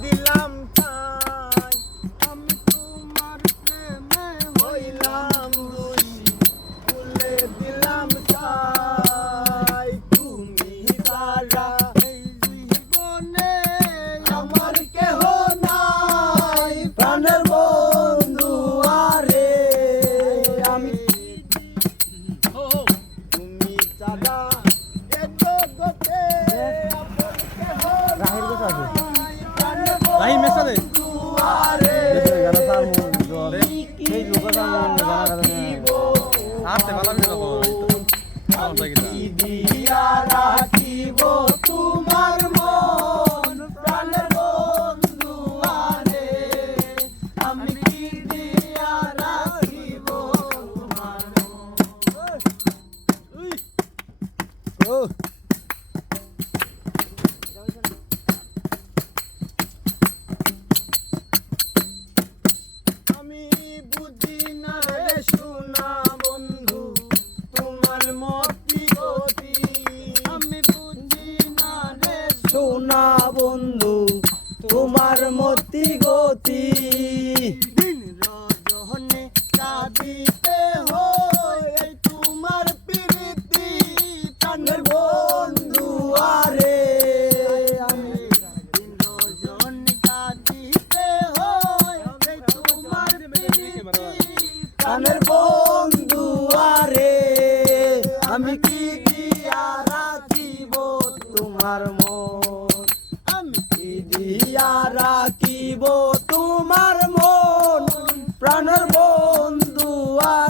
দিলাম তাই। আমি তোমার প্রেমে হইলাম দুই তুলে দিলাম তাই। তুমি তারা এই জীবনে আমার কেহ নাই প্রাণের বন্ধু আরে। আমি তুমি ছাড়া এ জগতে রাহের কথা রাহি মেসা দে গানা সার মন জল এই লোক সার গানা গানা আতে ভালো সোনা বন্ধু তোমার মতি গতি। দিন রজনে কাঁদিতে হয় তোমার প্রীতি। প্রাণের বন্ধু আরে। হয় প্রীতি। বন্ধু আরে। আমি কি দিয়া রাখিব তোমার মন? রাখিব তোমার মন প্রাণের বন্ধু আরে